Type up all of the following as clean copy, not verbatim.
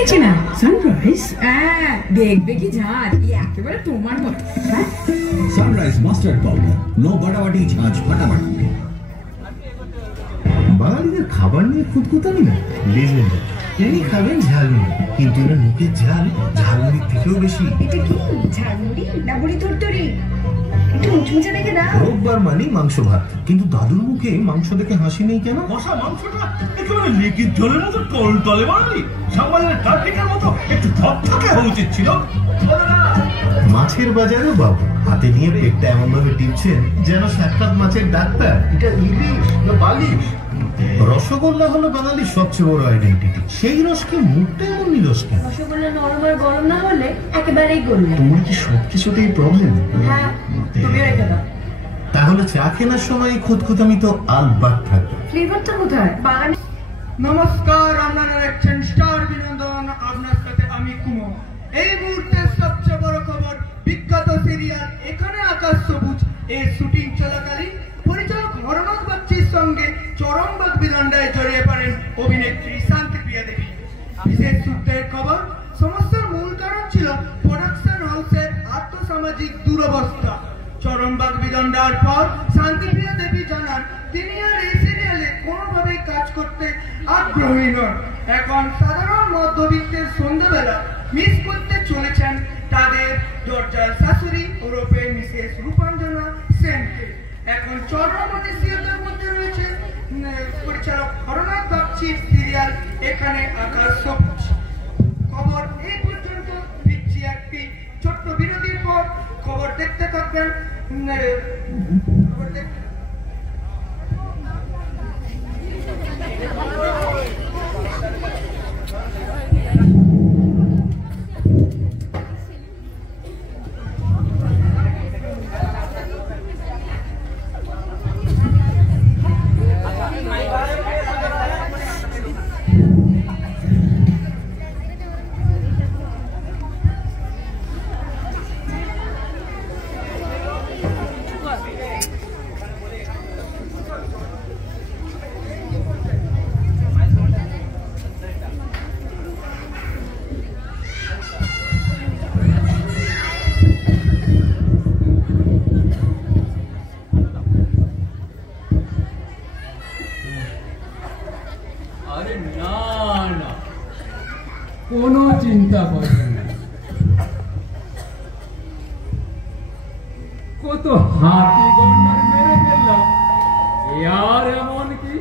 এনেছি না সানরাইজ। দেখবে কি ঝাঁজ, একেবারে তোমার মতো। সানরাইজ মাস্টার্ড পাউডার, নো বাটাবাটি, ঝাঁজ ফাটাফাটি। বাঙালিদের খাবার নিয়ে খুঁতখুঁতানি না, লেজেন্ডারি। তিনি খাবেন ঝালমুড়ি, কিন্তু এরা মুখের ঝাল ঝালমুড়ির থেকেও বেশি। এটা কি ঝালমুড়ি না বড়ি তরতরি? একটু মুচমুচে দেখে দাও। রোববার মানে মাংস ভাত, কিন্তু দাদুর মুখে মাংস দেখে হাসি নেই কেন? কষা মাংসটা একেবারে লিখিত জলের মতো টলটলে বানালি, সাংবাদিকের টার্টিকের মতো একটু থকথকে হওয়া উচিত ছিল। মাছের বাজারে বাবু হাতে নিয়ে পেটটা এমন ভাবে টিপছেন যেন সাক্ষাৎ মাছের ডাক্তার। এটা ইলিশ না বালিশ? রসগোল্লা হলো বাঙালির সবচেয়ে বড় আইডেন্টিটি। সেই রসকে মুখটা এমন নিরস কেন? রসগোল্লা নরম আর গরম না হলে একেবারেই গোল্লা। তোমার কি সবকিছুতেই প্রবলেম? হ্যাঁ, তুমিও রেখে দাও। তাহলে চা কেনার সময় খুঁতখুঁতামি তো আলবাত থাকবে। ফ্লেভারটা কোথায়? বাগানে। নমস্কার, আপনারা দেখছেন স্টার বিনোদন, আপনার সাথে আমি কুমো। এই মুহূর্তের সবচেয়ে বড় খবর, বিখ্যাত সিরিয়াল এখানে আকাশ সবুজ এর শুটিং চলাকালীন পরিচালক হরনাথ বাগচির সঙ্গে চরমবাগ বিদণ্ডায় জড়িয়ে পড়েন অভিনেত্রী শান্তিপ্রিয়া দেবী। বিশেষ সূত্রের খবর, সমস্যার মূল কারণ ছিল প্রোডাকশন হাউসের আর্থসামাজিক দুরবস্থা। চরমবাগ বিদণ্ডার পর শান্তিপ্রিয়া দেবী জানান তিনি আর এই সিরিয়ালে কোনোভাবেই কাজ করতে আগ্রহী নন। এখন সাধারণ মধ্যবিত্তের সন্ধ্যাবেলা মিস করতে চলেছেন তাদের দরজার শাশুড়ি ওরফে মিসেস রূপাঞ্জনা সেনকে। এখন চরমনিশীলতার মধ্যে রয়েছে পরিচালক হরনাথ বাগচির সিরিয়াল এখানে আকাশ সবুজ। খবর এই পর্যন্ত। দিচ্ছি একটি ছোট্ট বিরতির পর। খবর দেখতে থাকবেন। কোনো চিন্তা করবে না, কত হাতি গন্ডার মেরে ফেললাম, আর এমন কি?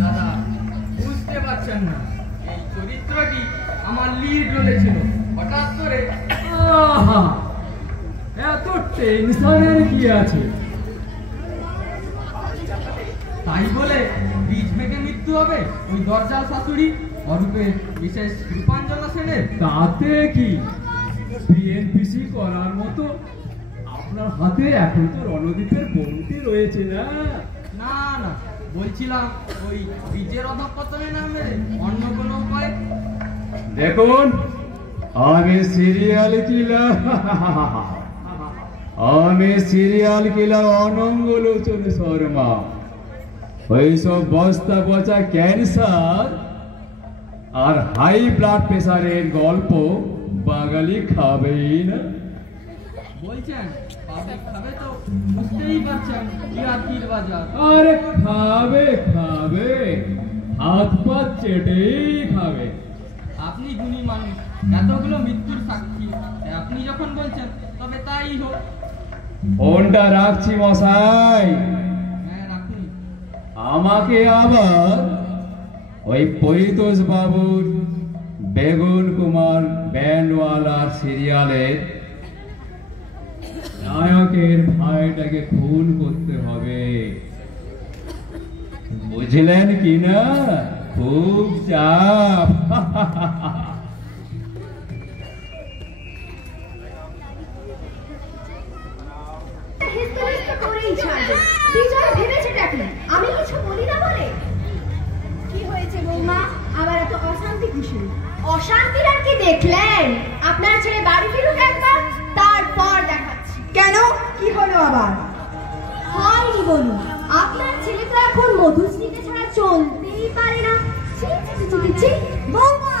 দাদা বুঝতে পারছেন না, এই চরিত্রটি আমার লিড রোলে ছিল। হঠাৎ করে এত টেনশনের কি আছে? তাই বলে বীজ মেঘে মৃত্যু হবে ওই দরজাল শাশুড়ি অরূপে বিশেষ রূপাঞ্জনা সেনের? তাতে কি, বিএনপিসি করার মতো আপনার হাতে এখন তো রণদীপের বন্টি রয়েছে না? না না, বলছিলাম ওই বীজের অধঃপতনে না মেরে অন্য কোনো উপায়। দেখুন, আমি সিরিয়াল কিলার অনঙ্গলোচন শর্মা। ওইসব বস্তা পচা ক্যান্সার আর হাই ব্লাড প্রেসারের গল্প বাঙালি খাবেই না। বলছেন পাবলিক খাবে তো বুঝতেই পারছেন টিআরপির বাজার। আরে খাবে খাবে, হাত পা চেটেই খাবে। আপনি গুণী মানুষ, এতগুলো মৃত্যুর সাক্ষী, আপনি যখন বলছেন তবে তাই হোক। ফোনটা রাখছি মশাই। হ্যাঁ রাখুন। আমাকে আবার ওই পরিতোষ বাবুর বেগুন কুমার ব্যান্ডওয়ালার সিরিয়ালের নায়কের ভাইটাকে খুন করতে হবে, বুঝলেন কি না? খুব চাপ। আমি কিছু বলি না বলে কি হয়েছে বৌমা? আবার এত অশান্তি কিসের? অশান্তির আর কি দেখলেন? আপনার ছেলে বাড়ি ফিরুক একবার, তারপর দেখাচ্ছি। কেন, কি হলো আবার? হয়নি বলুন, আপনার ছেলে তো এখন মধুশ্রীকে ছাড়া চলতেই পারে না। বৌমা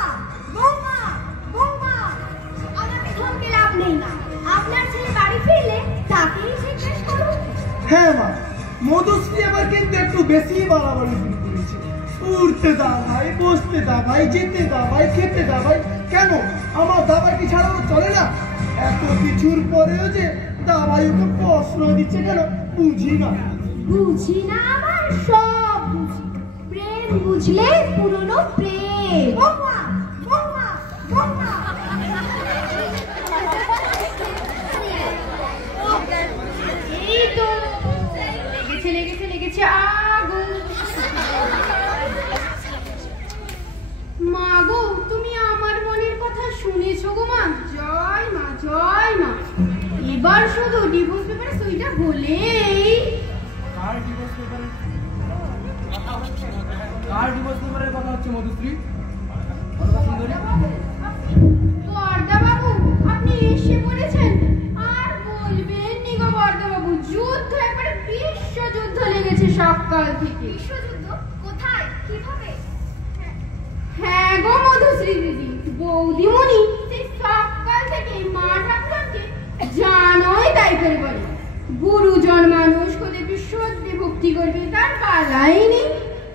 বাড়াবাড়ি শুরু করেছে। উঠতে দা ভাই, বসতে দা ভাই, যেতে দা ভাই, খেতে দা ভাই। কেন আমার দাবার কি ছাড়াও চলে না? এত কিছুর পরেও যে দাবাই ওকে প্রশ্ন দিচ্ছে কেন বুঝি না। বুঝি না আমার সব বুঝি। প্রেম বুঝলে পুরনো প্রেম। বৌমা, বৌমা, বৌমা। এই তো লেগেছে লেগেছে লেগেছে আগুন। মা গো, তুমি আমার মনের কথা শুনেছো গো মা? জয় মা, জয় মা। এবার শুধু ডিভোর্স পেপারে সইটা বলেই। কার ডিভোর্স পেপারের কথা হচ্ছে মধুশ্রী? বরদা বাবু, আপনি এসে পড়েছেন। আর বলবেন নি গো বরদা বাবু, যুদ্ধ একবারে বিশ্বযুদ্ধ লেগেছে সকাল থেকে। বিশ্বযুদ্ধ? কোথায়, কিভাবে? হ্যাঁ গো মধুশ্রী দিদি, বৌদিমণি সেই সকাল থেকে মা ঠাকুরকে জানোই তাই করে বলে। গুরুজন মানুষ হলে বিশ্বদ্দে ভক্তি করবে, তার পালাই নেই।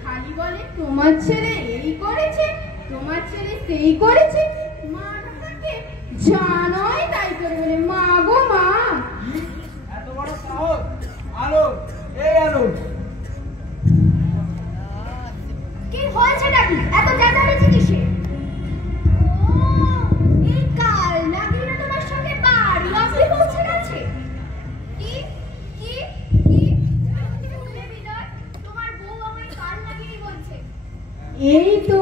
খালি বলে তোমার ছেলে এই করেছে, তোমার ছেলে সেই করেছে। মা ঠাকুরকে জানোই তাই করে বলে। মা গো মা। এত বড় সাহস! আলো, এই আলো। কি হয়েছে নাকি? এত চেঁচামেচি কিসে? এই কাল নাগিনা তোমার সঙ্গে বাড়ি অবধি পৌঁছে গেছে। কি কি কি? বিদয়, তোমার বউ আমায় কাল নাগিনী বলছে। এই তো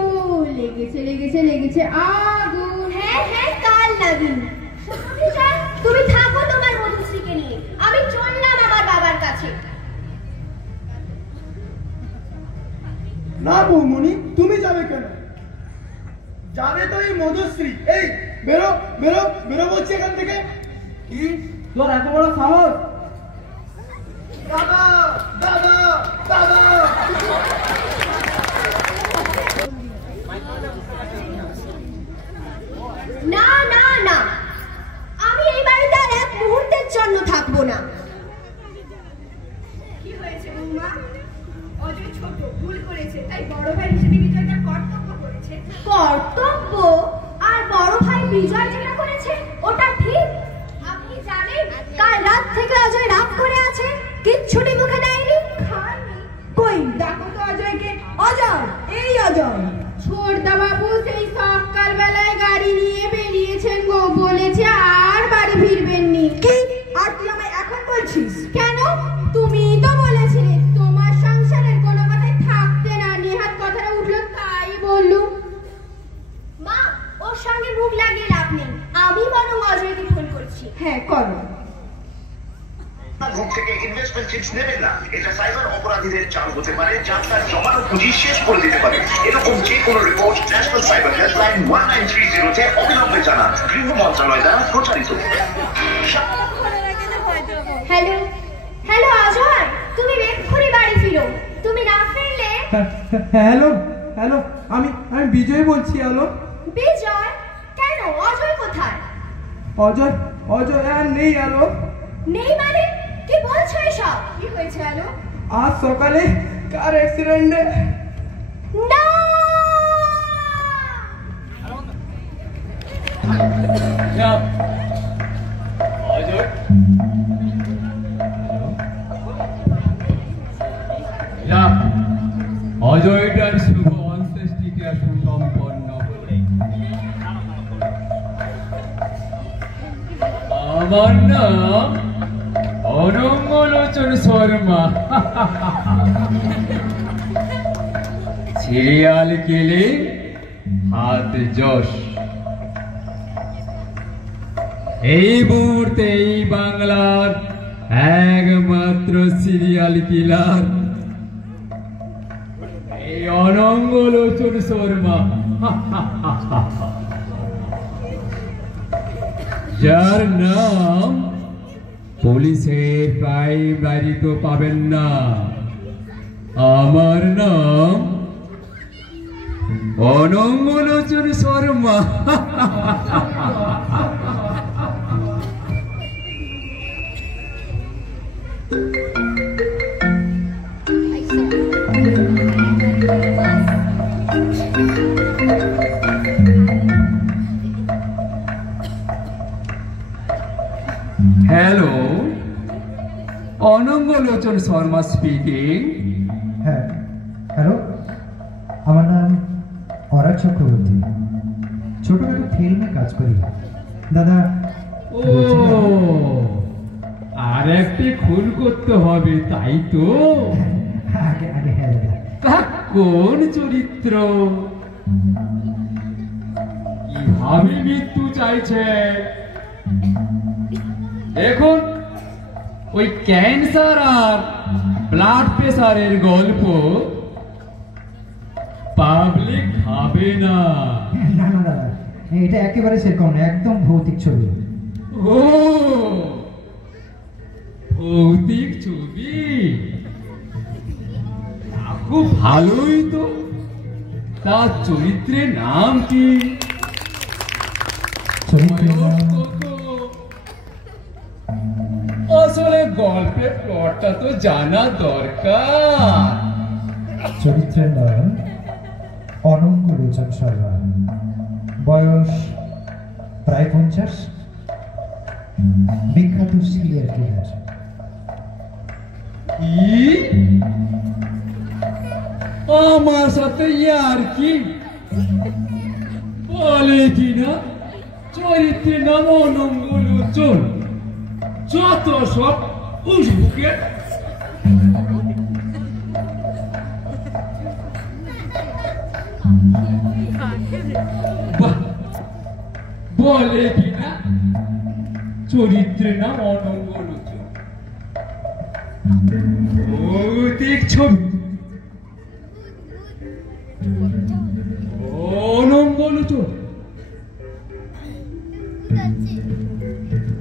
লেগেছে লেগেছে লেগেছে আগুন। হ্যাঁ হ্যাঁ, কাল নাগিনী। তুমি থাকো তোমার মধুশ্রীকে নিয়ে, আমি চললাম আমার বাবার কাছে। না বৌমণি, তুমি যাবে কেন? যাবে তো এই মধুশ্রী। এই বেরো বেরো বেরো বলছি এখান থেকে। কি তোর এত বড় সাহস? দাদা দাদা দাদা। না না না, আমি এই বাড়িতে আর এক মুহূর্তের জন্য থাকবো না। কি হয়েছে বৌমা? অজয় ছোট, ভুল করেছে, তাই বড় ভাই হিসেবে বিজয় তার কর্তব্য করেছে। কর্তব্য? আর বড় ভাই বিজয় যেটা করেছে ওটা ঠিক? আপনি জানেন কাল রাত থেকে অজয় রাগ করে আছে, কিচ্ছুটি মুখে দেয়নি। কই দেখো তো অজয়কে। অজয়, এই অজয়। ছোটদা বাবু সেই সকাল বেলায় গাড়ি নিয়ে বেরিয়েছেন গো, বলেছে আর বাড়ি ফিরবেন নি। কি? আর তুই আমায় এখন বলছিস কেন? তুমি তো বলেছিলে তোমার সংসারের কোনো কথাই থাকতে না। নেহাত কথাটা উঠলো তাই বললুম। মা, ওর সঙ্গে মুখ লাগিয়ে লাভ নেই, আমি বরং অজয়কে ফোন করছি। হ্যাঁ করো। গ্রুপ থেকে ইনভেস্টমেন্ট টিপস নেবেন না, এটা সাইবার অপরাধীদের চাল হতে পারে, যা তার জমানো পুঁজি শেষ করে দিতে পারে। এরকম যে কোনো রিপোর্ট ন্যাশনাল সাইবার হেল্পলাইন 1930-তে অবিলম্বে জানান। গৃহ মন্ত্রণালয় দ্বারা প্রচারিত। হ্যালো হ্যালো অজয়, তুমি এক্ষুনি বাড়ি ফিরো। তুমি না ফিরলে। হ্যালো হ্যালো, আমি বিজয় বলছি। হ্যালো বিজয়? কেন, অজয় কোথায়? অজয় অজয় আর নেই। হ্যালো নেই মানে? কি বলছো এসব? কি হয়েছে হ্যালো? আজ সকালে কার অ্যাক্সিডেন্টে। না! অজয় অজয়টার শুভ অন্ত্যেষ্টিক্রিয়া সুসম্পন্ন হলে আমার নাম অনঙ্গলোচন শর্মা। সিরিয়াল কিলিং হাত যশ। এই মুহূর্তে এই বাংলার একমাত্র সিরিয়াল কিলার এই অনঙ্গলোচন শর্মা, যার নাম পুলিশের প্রাইমারি তো পাবেন না। আমার নাম অনঙ্গলোচন শর্মা। Hello, Anangalochan Sharma speaking. হ্যাঁ, হ্যালো, আমার নাম অরাগ চক্রবর্তী, ছোটখাটো ফিল্মে কাজ করি দাদা। ও, আর একটি খুন করতে হবে, তাই তো? আগে আগে হ্যাঁ দাদা। তা কোন চরিত্র, কিভাবে মৃত্যু চাইছে? দেখুন, ওই ক্যান্সার আর ব্লাড প্রেসারের গল্প পাবলিক খাবে না। না না দাদা, এটা একেবারে সেরকম না, একদম ভৌতিক ছবি। ও, ভৌতিক ছবি, খুব ভালোই তো। তার চরিত্রের নাম কি? আসলে গল্পের প্লটটা তো জানা দরকার। চরিত্রের নাম অনঙ্গলোচন শর্মা, বয়স প্রায় 50, বিখ্যাত সিরিয়াল কিলার। আমার সাথে আর কি বলে কিনা? চরিত্রের নাম অনঙ্গলোচন, যত সব উসবুকে। বলে কিনা চরিত্রের নাম অনঙ্গলোচন, ভৌতিক ছবি। অনঙ্গলোচন,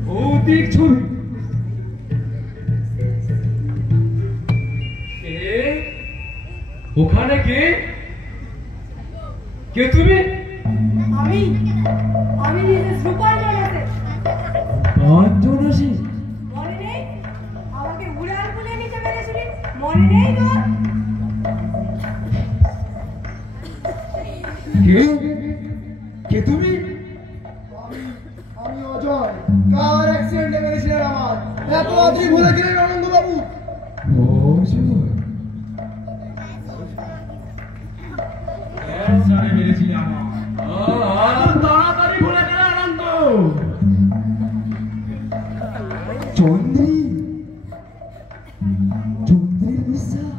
ভৌতিক ছবি। ওখানে কে? কে তুমি? আমি রূপাঞ্জনাতে। রূপাঞ্জনাসী? মনে নেই? আমাকে উড়াল তুলে নিতে পেরেছিলি, মনে নেই তোর? কে? কে তুমি? আমি অজয়, কার অ্যাক্সিডেন্টে মেরেছিলেন আমার, এত রাত্রি ভুলে গেলেন আনন্দ বাবু। তাড়াতাড়ি ভুলে গেলে আনন্দ। চন্দ্রী, চন্দ্রীর বিশ্বাস।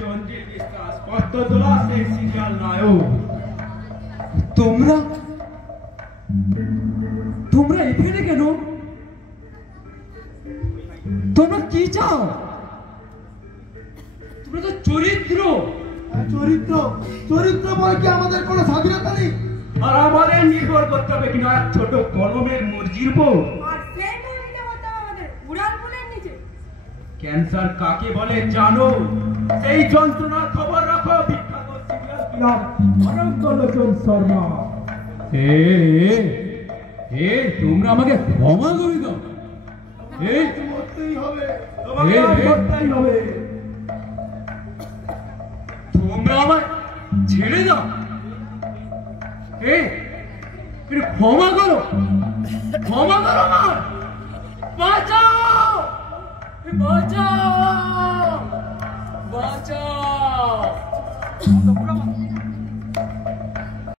চন্দ্রীর বিশ্বাস কত তোলা সেই সিরিয়াল নায়ক। তোমরা এখানে কেন? তোমরা কি চাও? তোমরা তো চরিত্র। চরিত্র বলে কি আমাদের কোনো স্বাধীনতা নেই? আর আমাদের নির্ভর করতে হবে কিনা এক ছোট কলমের মর্জির উপর। আর সেই মর্জিটা হতে হবে আমাদের উড়াল ফুলের নিচে। ক্যান্সার কাকে বলে জানো? সেই যন্ত্রণার খবর রাখো বিখ্যাত সিরিয়াল কিলার অনঙ্গলোচন শর্মা। তোমরা আমাকে ক্ষমা করে দাও। করতেই হবে, করতেই হবে। তোমরা আমায় ছেড়ে দাও। ক্ষমা করো, ক্ষমা করো আমার। বাঁচাও, বাঁচাও, বাঁচাও।